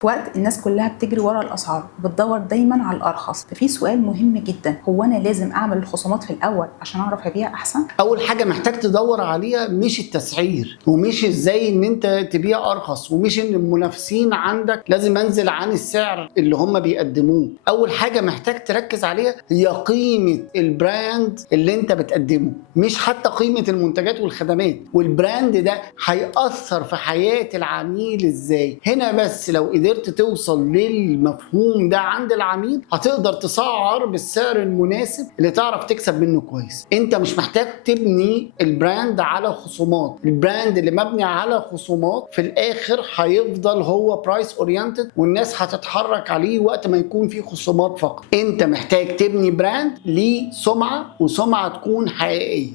في وقت الناس كلها بتجري ورا الاسعار وبتدور دايما على الارخص، ففي سؤال مهم جدا: هو انا لازم اعمل الخصومات في الاول عشان اعرف ابيع احسن؟ اول حاجه محتاج تدور عليها مش التسعير، ومش ازاي ان انت تبيع ارخص، ومش ان المنافسين عندك لازم انزل عن السعر اللي هم بيقدموه. اول حاجه محتاج تركز عليها هي قيمه البراند اللي انت بتقدمه، مش حتى قيمه المنتجات والخدمات. والبراند ده هيأثر في حياه العميل ازاي. هنا بس لو قدرت توصل للمفهوم ده عند العميل هتقدر تسعر بالسعر المناسب اللي تعرف تكسب منه كويس. انت مش محتاج تبني البراند على خصومات. البراند اللي مبني على خصومات في الاخر هيفضل هو برايس اورينتد، والناس هتتحرك عليه وقت ما يكون فيه خصومات فقط. انت محتاج تبني براند ليه سمعة، وسمعة تكون حقيقية.